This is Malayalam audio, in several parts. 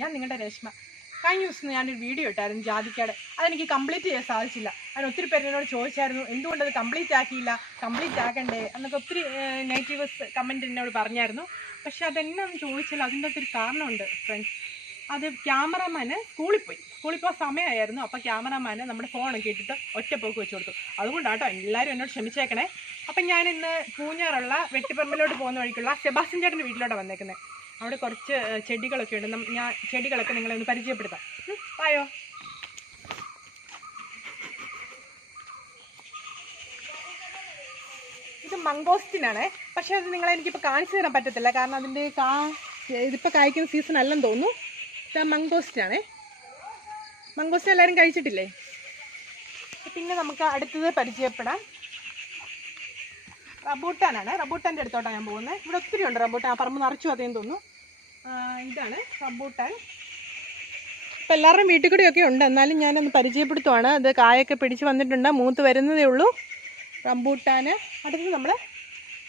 ഞാൻ നിങ്ങളുടെ രേഷ്മ. കഴിഞ്ഞ ദിവസം ഞാനൊരു വീഡിയോ ഇട്ടായിരുന്നു ജാതിക്കയുടെ. അതെനിക്ക് കംപ്ലീറ്റ് ചെയ്യാൻ സാധിച്ചില്ല. അതിന് ഒത്തിരി പേര് എന്നോട് ചോദിച്ചായിരുന്നു എന്തുകൊണ്ടത് കംപ്ലീറ്റ് ആക്കിയില്ല, കംപ്ലീറ്റ് ആക്കണ്ടേ എന്നൊക്കെ ഒത്തിരി നെഗറ്റീവ് കമൻറ്റ് എന്നോട് പറഞ്ഞായിരുന്നു. പക്ഷെ അതെന്നാന്ന് ചോദിച്ചാൽ അതിൻ്റെ അകത്തൊരു കാരണമുണ്ട് ഫ്രണ്ട്സ്. അത് ക്യാമറമാന് സ്കൂളിൽ പോകാൻ സമയമായിരുന്നു. അപ്പോൾ ക്യാമറമാന് നമ്മുടെ ഫോണൊക്കെ ഇട്ടിട്ട് ഒറ്റപ്പോക്ക് വെച്ച് കൊടുത്തു. അതുകൊണ്ടാട്ടോ എല്ലാവരും എന്നോട് ക്ഷമിച്ചേക്കണേ. അപ്പം ഞാനിന്ന് പൂഞ്ഞാറുള്ള വെട്ടിപ്പറമ്പിലോട്ട് പോകുന്ന വഴിക്കുള്ള സെബാസ്റ്റ്യൻ ചേട്ടൻ്റെ വീട്ടിലോട്ടാണ് വന്നേക്കുന്നത്. അവിടെ കുറച്ച് ചെടികളൊക്കെ ഉണ്ട്. ഞാൻ ചെടികളൊക്കെ നിങ്ങളെ ഒന്ന് പരിചയപ്പെടുത്താം. ആയോ? ഇത് മംഗോസ്റ്റിനാണേ. പക്ഷേ അത് നിങ്ങളെനിക്കിപ്പോൾ കാണിച്ചു തരാൻ പറ്റത്തില്ല, കാരണം അതിൻ്റെ ഇതിപ്പോൾ കായ്ക്കുന്ന സീസൺ അല്ലെന്ന് തോന്നുന്നു. ഇത് മംഗോസ്റ്റിനാണേ. മംഗോസ്റ്റിൻ എല്ലാവരും കഴിച്ചിട്ടില്ലേ? പിന്നെ നമുക്ക് അടുത്തത് പരിചയപ്പെടാം. റംബൂട്ടാനാണ്. റംബൂട്ടാൻ്റെ അടുത്തോട്ടാണ് ഞാൻ പോകുന്നത്. ഇവിടെ ഒത്തിരി ഉണ്ട് റംബൂട്ടാൻ. ആ പറമ്പ് നിറച്ചു അതേന്ന് തോന്നുന്നു. ഇതാണ് റംബൂട്ടാൻ. ഇപ്പം എല്ലാവരുടെയും വീട്ടിൽ കൂടിയൊക്കെ ഉണ്ട്, എന്നാലും ഞാനൊന്ന് പരിചയപ്പെടുത്തുവാണ്. അത് കായൊക്കെ പിടിച്ച് വന്നിട്ടുണ്ട്, മൂത്ത് വരുന്നതേ ഉള്ളൂ റംബൂട്ടാൻ. അടുത്ത് നമ്മൾ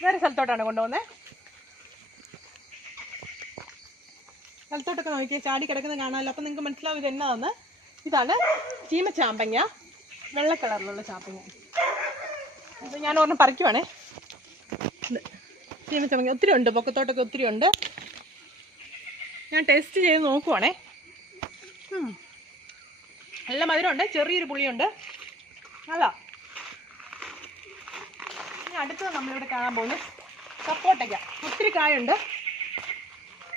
വേറെ സ്ഥലത്തോട്ടാണ് കൊണ്ടുപോകുന്നത്. സ്ഥലത്തോട്ടൊക്കെ നോക്കിയാൽ ചാടി കിടക്കുന്നത് കാണാമല്ലോ. അപ്പം നിങ്ങൾക്ക് മനസ്സിലാവും ഇത് എന്നാന്ന്. ഇതാണ് ചീമച്ചാമ്പങ്ങ, വെള്ള കളറിലുള്ള ചാമ്പങ്ങ. ഇത് ഞാൻ ഒരെണ്ണം പറിക്കുവാണേ. ചീമച്ചാമ്പങ്ങ ഒത്തിരി ഉണ്ട്, പൊക്കത്തോട്ടൊക്കെ ഒത്തിരി ഉണ്ട്. ഞാൻ ടേസ്റ്റ് ചെയ്ത് നോക്കുവാണേ. നല്ല മധുരമുണ്ട്, ചെറിയൊരു പുളിയുണ്ട്, അതാ. ഇനി അടുത്തത് നമ്മളിവിടെ കാണാൻ പോകുന്നത് സപ്പോട്ടയ്ക്ക. ഒത്തിരി കായുണ്ട്.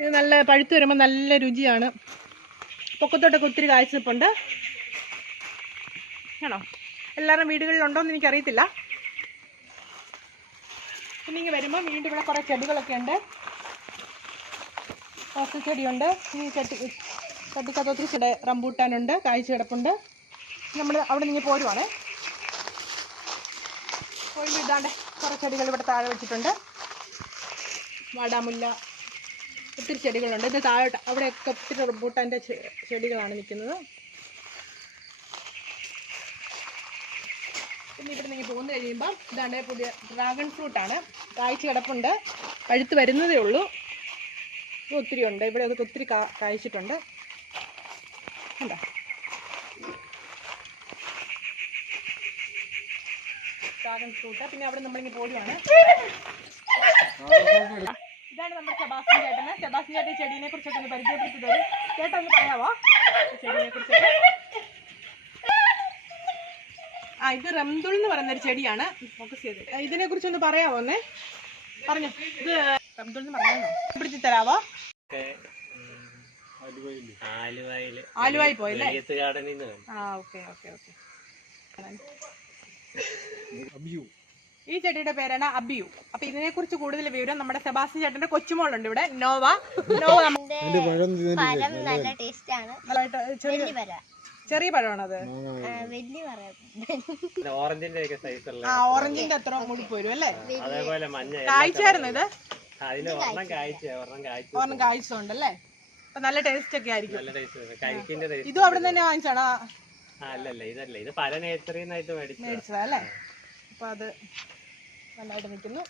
ഇത് നല്ല പഴുത്ത് വരുമ്പോൾ നല്ല രുചിയാണ്. പൊക്കത്തോട്ടൊക്കെ ഒത്തിരി കായ്ച്ചിപ്പുണ്ട്. ആണോ? എല്ലാവരും വീടുകളിലുണ്ടോയെന്ന് എനിക്കറിയത്തില്ല. പിന്നെ ഇങ്ങനെ വരുമ്പോൾ വീണ്ടും ഇവിടെ കുറേ ചെടികളൊക്കെ ഉണ്ട്. റോസ് ചെടിയുണ്ട്. ഈ ചട്ടിക്കകത്ത് ഒത്തിരി ചെടി റംബൂട്ടാനുണ്ട്, കായ്ച്ചു കിടപ്പുണ്ട്. നമ്മൾ അവിടെ നിന്ന് പോരുവാണേ. പോയി ഇതാണ്ട് കുറേ ചെടികൾ ഇവിടെ താഴെ വെച്ചിട്ടുണ്ട്. വാടാമുല്ല, ഒത്തിരി ചെടികളുണ്ട്. ഇത് താഴോട്ട് അവിടെയൊക്കെ ഒത്തിരി റംബൂട്ടാൻ്റെ ചെടികളാണ് നിൽക്കുന്നത്. പിന്നെ ഇവിടെ നിന്ന് പോകുന്ന കഴിയുമ്പം ഇതാണ്ട് പുതിയ ഡ്രാഗൺ ഫ്രൂട്ടാണ്. കായ്ച്ചു കിടപ്പുണ്ട്, പഴുത്ത് വരുന്നതേ ഉള്ളൂ. ഇത് ഒത്തിരി ഉണ്ട്. ഇവിടെ അതൊക്കെ ഒത്തിരി കായ്ച്ചിട്ടുണ്ട്. ഉണ്ടോ? Dragon fruit. പിന്നെ അവിടെ നമ്മളിങ്ങനെ പോരുവാണ്. ഇതാണ് നമ്മുടെ സെബാസ്റ്റ്യൻ ചേട്ടന്. സെബാസ്റ്റ്യൻ ചേട്ടൻ ചെടീനെ കുറിച്ചൊക്കെ ഒന്ന് പരിചയപ്പെടുത്തി തരും. ചേട്ടാ ഒന്ന് പറയാമോ ചെടീനെ കുറിച്ചൊക്കെ? ഇത് റംദുൾ എന്ന് പറയുന്നൊരു ചെടിയാണ്. ഫോക്കസ് ചെയ്ത് ഇതിനെ കുറിച്ചൊന്ന് പറയാമോ? ഒന്നേ പറഞ്ഞു. ഇത് റംദുൾ എന്ന് പറഞ്ഞോ, പിടിച്ചു തരാവോ? ആലുവായി പോയല്ലേ? Okay okay okay. ഈ ചെടിയുടെ പേരാണ് അബിയു. അപ്പൊ ഇതിനെ കുറിച്ച് കൂടുതൽ വിവരം നമ്മുടെ സെബാസ്റ്റ്യൻ ചേട്ടന്റെ കൊച്ചുമോളുണ്ട് ഇവിടെ, നോവ. ചെറിയ പഴമാണത്. ഓറഞ്ചിന്റെ അത്ര മുടിപ്പ് വരും അല്ലേ? കായ്ച്ചായിരുന്നു ഇത്? ഒരെണ്ണം കായ്ച്ചോണ്ടല്ലേ? അപ്പൊ നല്ല ടേസ്റ്റ് ഒക്കെ ആയിരിക്കും. ഇതും അവിടെ തന്നെ വാങ്ങിച്ചാണോ? മേടിച്ചതാ അല്ലേ? അപ്പൊ അത് നന്നായിട്ട് നിൽക്കുന്നു.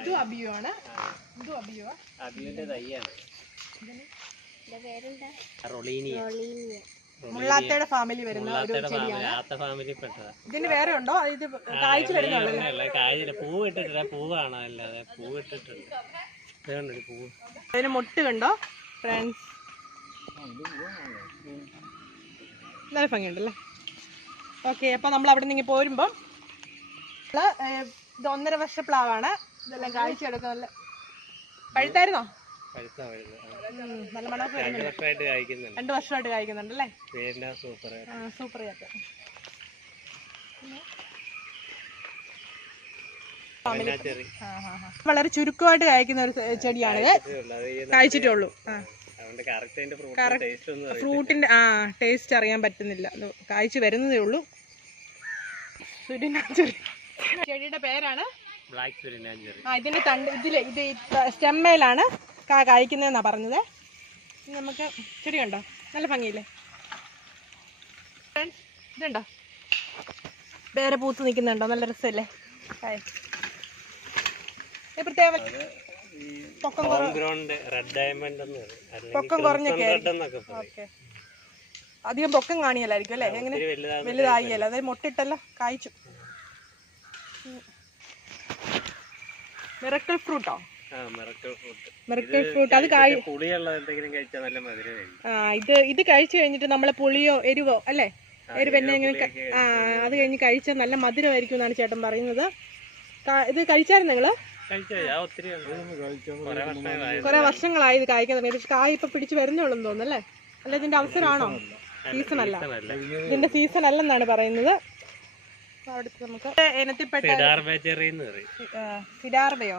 ഇതും അബിയു ആണ്. ഇതും അബിയു. മുള്ളാത്തയുടെ ഫാമിലി വരുന്ന ഒരു ചെടിയാണ്. ഇതിന് വേറെ ഉണ്ടോ? ഇത് കായ്ച്ചു വരുന്നുള്ളൂ. അതിന് മുട്ട് കണ്ടോ ഫ്രണ്ട്സ്? നല്ല ഭംഗിയുണ്ടല്ലേ? ഓക്കെ. അപ്പൊ നമ്മൾ അവിടെ നിന്ന് പോരുമ്പം ഇത് 1.5 വർഷ പ്ലാവാണ്. ഇതെല്ലാം കായ്ച്ചു കിടക്കും. നല്ല പഴുത്തായിരുന്നോ? നല്ല മണമൊക്കെ വരുന്നുണ്ട്. 2 വർഷമായിട്ട് കായ്ക്കുന്നുണ്ടല്ലേ? സൂപ്പർ ചേട്ടൻ. വളരെ ചുരുക്കമായിട്ട് കായ്ക്കുന്ന ഒരു ചെടിയാണിത്. കായ്ച്ചിട്ടേ ഉള്ളൂ. ഫ്രൂട്ടിന്റെ ടേസ്റ്റ് അറിയാൻ പറ്റുന്നില്ല. കായ്ച്ചു വരുന്നതേ ഉള്ളൂ. ചെടിയുടെ പേരാണ് ഇതിന്റെ തണ്ട്. ഇത് സ്റ്റെമ്മയിലാണ് കായ്ക്കുന്നതെന്നാ പറഞ്ഞത്. നമുക്ക് ചെടി കണ്ടോ? നല്ല ഭംഗിയില്ലേ? ഇതുണ്ടോ? വേറെ പൂത്ത് നിൽക്കുന്നുണ്ടോ? നല്ല രസമല്ലേ? പ്രത്യേക പൊക്കം ഓക്കെ. അധികം പൊക്കം കാണിയല്ലായിരിക്കും അല്ലേ? എങ്ങനെ വലുതായില്ല, അതായത് മുട്ടിട്ടല്ല കായ്ച്ചു. മിറക്കിൾ ഫ്രൂട്ടോ? മിറക്കിൾ ഫ്രൂട്ട് അത് ഇത് കഴിച്ചു കഴിഞ്ഞിട്ട് നമ്മളെ പുളിയോ എരിവോ അല്ലേ? എരിവെന്നെങ്ങനെ അത് കഴിഞ്ഞ് കഴിച്ചാൽ നല്ല മധുരമായിരിക്കും എന്നാണ് ചേട്ടൻ പറയുന്നത്. ഇത് കഴിച്ചായിരുന്നു നിങ്ങള്? കുറെ വർഷങ്ങളായി ഇത് കായ്ക്കാൻ തുടങ്ങി. പക്ഷെ കായ് ഇപ്പൊ പിടിച്ച് വരുന്നുള്ളെന്ന് തോന്നുന്നു അല്ലേ? അല്ല ഇതിന്റെ അവസരമാണോ? സീസൺ അല്ല, ഇതിന്റെ സീസൺ അല്ലെന്നാണ് പറയുന്നത്. അവിടുത്തെ നമുക്ക് ഇനത്തിൽപ്പെട്ട സിഡാർബയോ,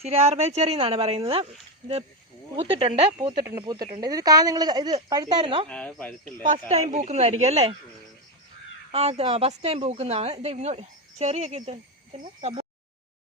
സിഡാർബേ ചെറി എന്നാണ് പറയുന്നത്. ഇത് പൂത്തിട്ടുണ്ട്. ഇത് കായ നിങ്ങൾ ഇത് പഴുത്തായിരുന്നോ? ഫസ്റ്റ് ടൈം പൂക്കുന്നതായിരിക്കും അല്ലേ? ഫസ്റ്റ് ടൈം പൂക്കുന്നതാണ് ഇത്. ചെറിയൊക്കെ ഇത്